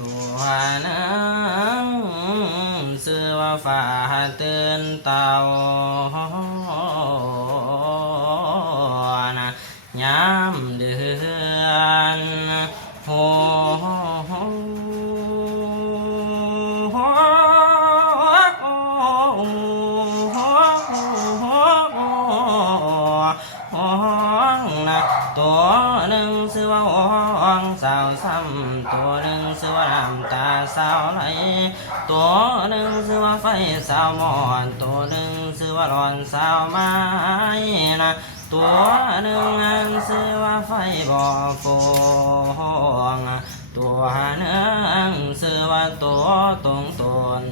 ตัวนังชื่อว่าฟ้าตื่นเต่านะยามเดือนโหตัวหนึ่งชื่อว่าห้องสาวซ้ำตัวหนึ่งชื่อว่าน้ำตาสาวไหลตัวหนึ่งชื่อว่าไฟสาวมอนตัวหนึ่งชื่อว่าร้อนสาวไม้นะตัวหนึ่งชื่อว่าไฟบ่อฟองตัวหนึ่งชื่อว่าตัวตรงตน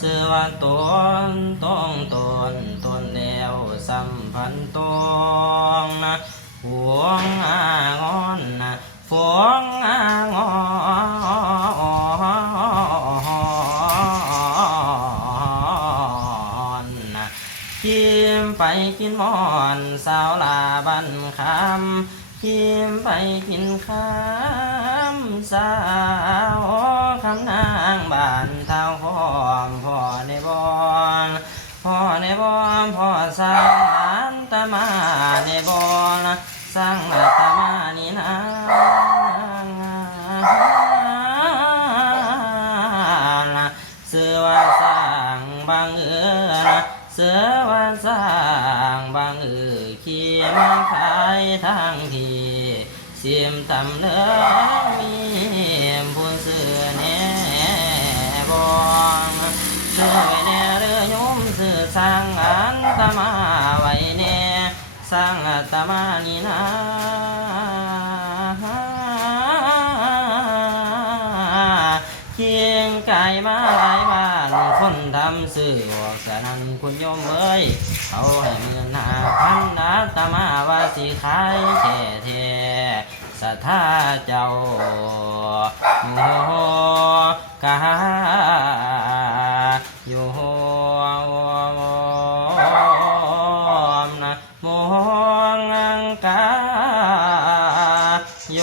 ชื่อว่าตัวตรงตนตนแล้วสัมพันธ์ตรงนะฟวงอางอนนะฟวงอางอนนะกินไปกินมอนสาวลาบันคำกินไปกินคำสาวคำนางบ้านเท้าพร้อมพ่อในบอนพ่อในบอนพ่อสานตามาในบอนสร้างตามานี่นะเสือว่าสร้างบางเสือว่าสร้างบางขี่มาขายทางที่เสียมตำเนื้อมีผู้เสือแน่บองเสือไว้แน่เรือโยมเสือสร้างอันตมาไว้แน่สร้างอัตมานี่นะเคียงกายมาหลายบ้านคนทำสื่อบอกสนันคุณโยมเอ้ยเขาให้เงิน5,000อัตมาว่าสิขายแท้แท้สัทธาเจ้าโมกาโยนะโมงังกาโย